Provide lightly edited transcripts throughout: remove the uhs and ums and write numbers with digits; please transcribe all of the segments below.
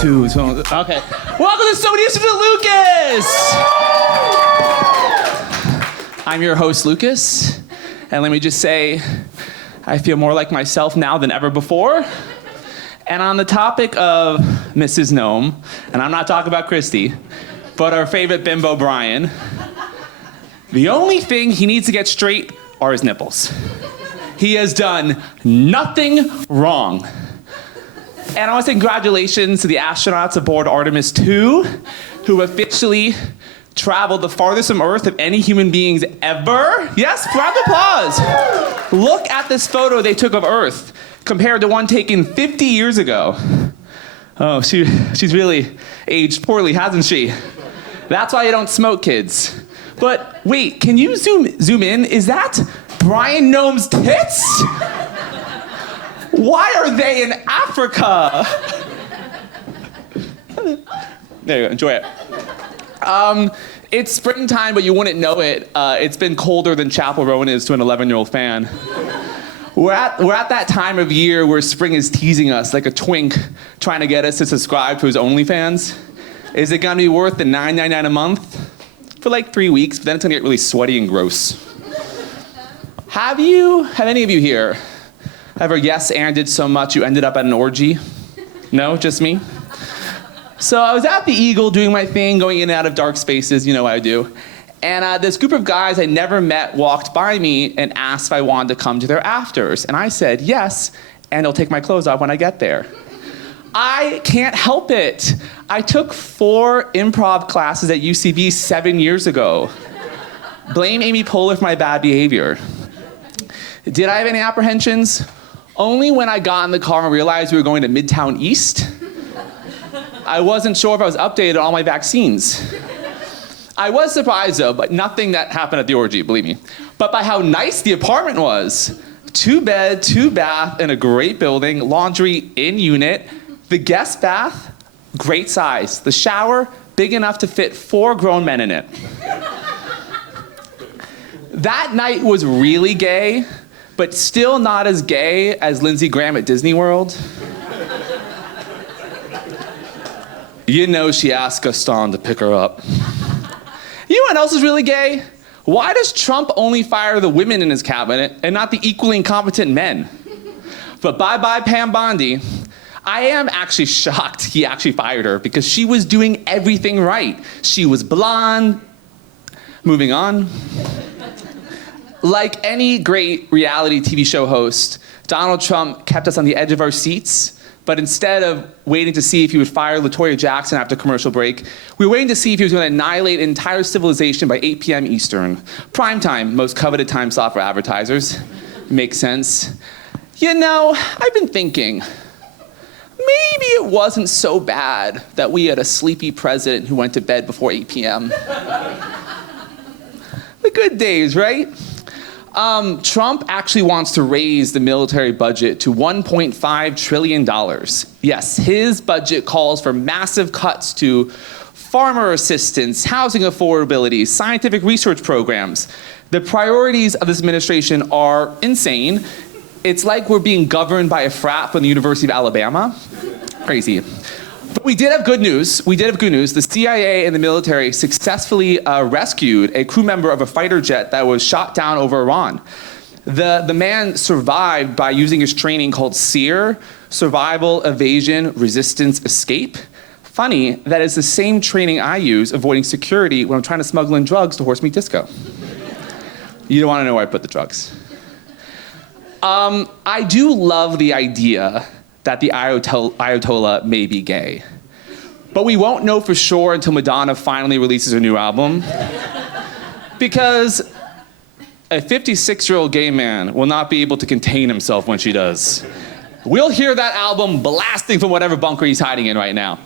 2. Okay. Welcome to So Many Years to Lucas! I'm your host, Lucas. And let me just say, I feel more like myself now than ever before. And on the topic of Mrs. Noem, and I'm not talking about Christy, but our favorite bimbo, Bryon, the only thing he needs to get straight are his nipples. He has done nothing wrong. And I want to say congratulations to the astronauts aboard Artemis 2, who officially traveled the farthest from Earth of any human beings ever. Yes, round of applause. Look at this photo they took of Earth compared to one taken 50 years ago. Oh, she's really aged poorly, hasn't she? That's why you don't smoke, kids. But wait, can you zoom in? Is that Bryon Noem's tits? Why are they in Africa? There you go, enjoy it. It's springtime, but you wouldn't know it. It's been colder than Chapel Rowan is to an 11-year-old fan. We're at that time of year where spring is teasing us like a twink trying to get us to subscribe to his OnlyFans. Is it gonna be worth the $9.99 a month? For like 3 weeks, but then it's gonna get really sweaty and gross. Have any of you here ever yes-anded so much you ended up at an orgy? No, just me? So I was at the Eagle doing my thing, going in and out of dark spaces, you know what I do. And this group of guys I never met walked by me and asked if I wanted to come to their afters. And I said yes, and they'll take my clothes off when I get there. I can't help it. I took 4 improv classes at UCB 7 years ago. Blame Amy Poehler for my bad behavior. Did I have any apprehensions? Only when I got in the car and realized we were going to Midtown East. I wasn't sure if I was updated on all my vaccines. I was surprised though, but nothing that happened at the orgy, believe me. But by how nice the apartment was. 2 bed, 2 bath, in a great building, laundry in unit. The guest bath, great size. The shower, big enough to fit 4 grown men in it. That night was really gay, but still not as gay as Lindsey Graham at Disney World. You know she asked Gaston to pick her up. You know what else is really gay? Why does Trump only fire the women in his cabinet and not the equally incompetent men? But bye-bye Pam Bondi. I am actually shocked he actually fired her because she was doing everything right. She was blonde. Moving on. Like any great reality TV show host, Donald Trump kept us on the edge of our seats, but instead of waiting to see if he would fire LaToya Jackson after commercial break, we were waiting to see if he was going to annihilate entire civilization by 8 p.m. Eastern. Prime time, most coveted time slot for advertisers. Makes sense. You know, I've been thinking, maybe it wasn't so bad that we had a sleepy president who went to bed before 8 p.m. The good days, right? Trump actually wants to raise the military budget to $1.5 trillion. Yes, his budget calls for massive cuts to farmer assistance, housing affordability, scientific research programs. The priorities of this administration are insane. It's like we're being governed by a frat from the University of Alabama. Crazy. But we did have good news. The CIA and the military successfully rescued a crew member of a fighter jet that was shot down over Iran. The man survived by using his training called SEER, Survival, Evasion, Resistance, Escape. Funny, that is the same training I use avoiding security when I'm trying to smuggle in drugs to Horse Meat Disco. You don't want to know where I put the drugs. I do love the idea that the Ayatollah may be gay. But we won't know for sure until Madonna finally releases her new album. Because a 56-year-old gay man will not be able to contain himself when she does. We'll hear that album blasting from whatever bunker he's hiding in right now.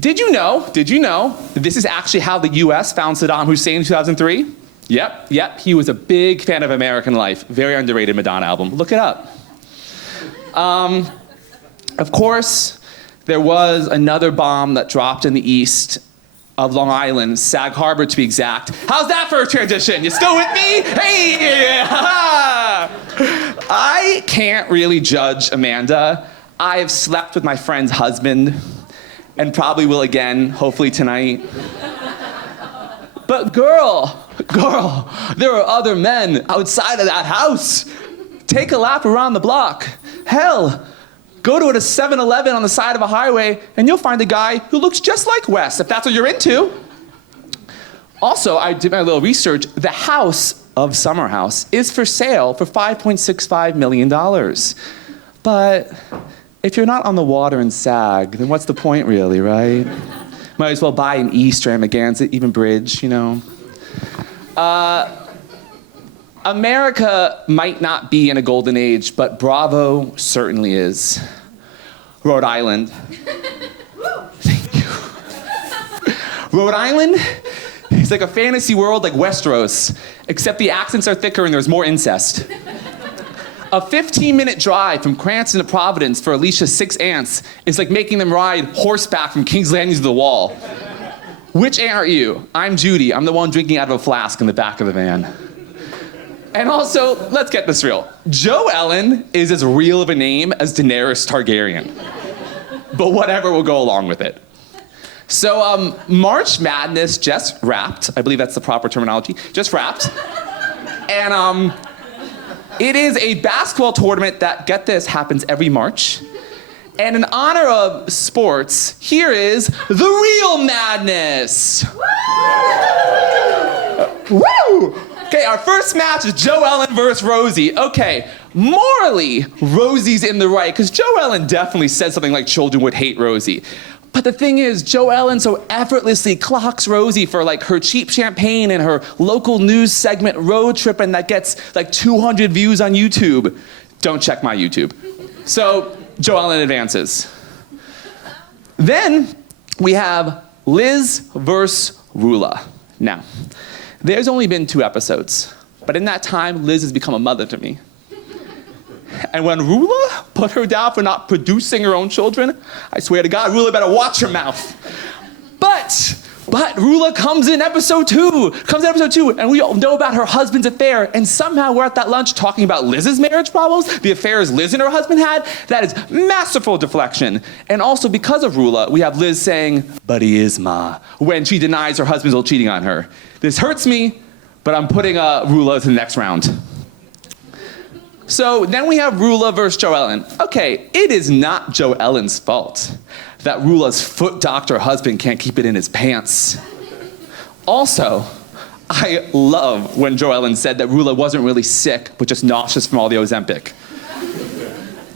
Did you know that this is actually how the US found Saddam Hussein in 2003? Yep, he was a big fan of American Life. Very underrated Madonna album. Look it up. Of course, there was another bomb that dropped in the east of Long Island, Sag Harbor to be exact. How's that for a transition? You still with me? Hey! I can't really judge Amanda. I have slept with my friend's husband, and probably will again, hopefully tonight. But girl, there are other men outside of that house. Take a lap around the block. Hell, go to a 7-Eleven on the side of a highway and you'll find a guy who looks just like Wes, if that's what you're into. Also, I did my little research. The house of Summer House is for sale for $5.65 million. But if you're not on the water in SAG, then what's the point really, right? Might as well buy an East or a Amagansett, even Bridge, you know. America might not be in a golden age, but Bravo certainly is. Rhode Island. Thank you. Rhode Island is like a fantasy world like Westeros, except the accents are thicker and there's more incest. A 15-minute drive from Cranston to Providence for Alicia's 6 aunts is like making them ride horseback from King's Landing to the Wall. Which aunt are you? I'm Judy. I'm the one drinking out of a flask in the back of the van. And also, let's get this real. Jo Ellen is as real of a name as Daenerys Targaryen. But whatever, we'll go along with it. So March Madness just wrapped. I believe that's the proper terminology. Just wrapped. And it is a basketball tournament that, get this, happens every March. And in honor of sports, here is the real madness. Woo! Okay, our first match is Jo Ellen versus Rosie. Okay, morally, Rosie's in the right, because Jo Ellen definitely said something like children would hate Rosie. But the thing is, Jo Ellen so effortlessly clocks Rosie for like her cheap champagne and her local news segment Road Trippin' that gets like 200 views on YouTube. Don't check my YouTube. So Jo Ellen advances. Then we have Liz versus Rula. Now, there's only been 2 episodes, but in that time, Liz has become a mother to me. And when Rula put her down for not producing her own children, I swear to God, Rula better watch her mouth. But Rula comes in episode 2, and we all know about her husband's affair, and somehow we're at that lunch talking about Liz's marriage problems, the affairs Liz and her husband had. That is masterful deflection. And also because of Rula, we have Liz saying, "But he is ma," when she denies her husband's old cheating on her. This hurts me, but I'm putting Rula to the next round. So then we have Rula versus Jo Ellen. Okay, it is not Jo Ellen's fault that Rula's foot doctor husband can't keep it in his pants. Also, I love when Jo Ellen said that Rula wasn't really sick, but just nauseous from all the Ozempic.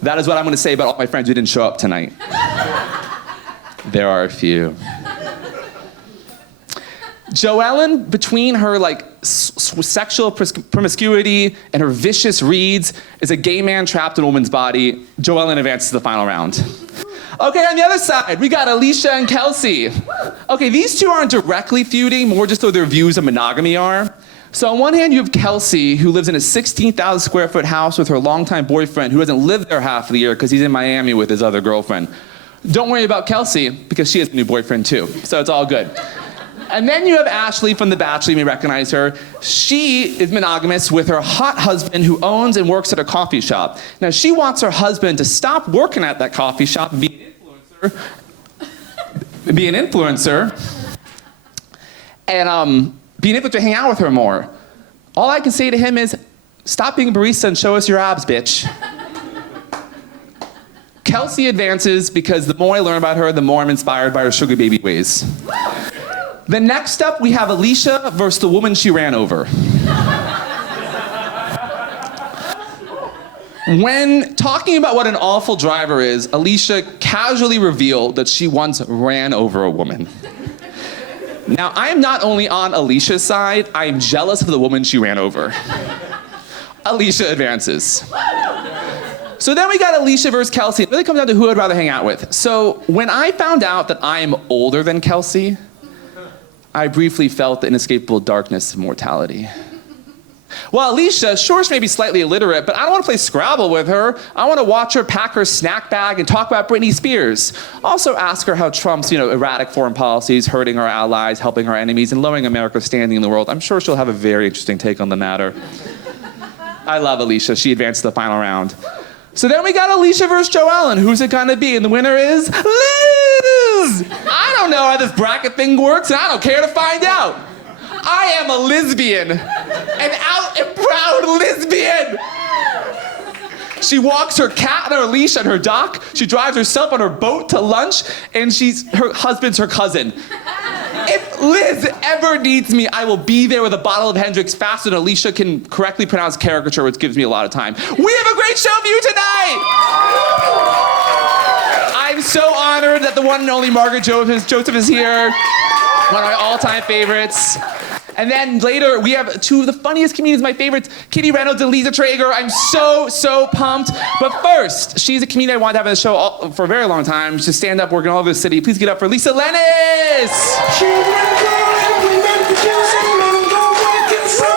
That is what I'm gonna say about all my friends who didn't show up tonight. There are a few. Jo Ellen, between her like sexual promiscuity and her vicious reads, is a gay man trapped in a woman's body. Jo Ellen advances to the final round. Okay, on the other side, we got Alicia and Kelsey. Okay, these two aren't directly feuding, more just so their views of monogamy are. So on one hand, you have Kelsey, who lives in a 16,000 square foot house with her longtime boyfriend, who hasn't lived there half the year because he's in Miami with his other girlfriend. Don't worry about Kelsey, because she has a new boyfriend too, so it's all good. And then you have Ashley from The Bachelor, you may recognize her. She is monogamous with her hot husband who owns and works at a coffee shop. Now she wants her husband to stop working at that coffee shop and be an influencer, and be an influencer to hang out with her more. All I can say to him is, stop being a barista and show us your abs, bitch. Kelsey advances because the more I learn about her, the more I'm inspired by her sugar baby ways. The next up, we have Alicia versus the woman she ran over. When talking about what an awful driver is, Alicia casually revealed that she once ran over a woman. Now, I am not only on Alicia's side, I am jealous of the woman she ran over. Alicia advances. So then we got Alicia versus Kelsey. It really comes down to who I'd rather hang out with. So when I found out that I am older than Kelsey, I briefly felt the inescapable darkness of mortality. Well, Alicia, sure, she may be slightly illiterate, but I don't want to play Scrabble with her. I want to watch her pack her snack bag and talk about Britney Spears. Also ask her how Trump's, erratic foreign policies hurting our allies, helping our enemies, and lowering America's standing in the world. I'm sure she'll have a very interesting take on the matter. I love Alicia. She advanced to the final round. So then we got Alicia versus Jo Ellen. Who's it gonna be? And the winner is Liz! Liz! I don't know how this bracket thing works, and I don't care to find out. I am a lesbian, an out and proud lesbian. She walks her cat on her leash on her dock. She drives herself on her boat to lunch, and her husband's her cousin. If Liz ever needs me, I will be there with a bottle of Hendrix faster than Alicia can correctly pronounce caricature, which gives me a lot of time. We have a great show for you tonight! I'm so honored that the one and only Margaret Joseph is here. One of my all-time favorites. And then later, we have two of the funniest comedians, my favorites, Kitty Reynolds and Lisa Traeger. I'm so pumped. But first, she's a comedian I wanted to have on the show for a very long time. She's stand up, working all over the city. Please get up for Lisa Lennis!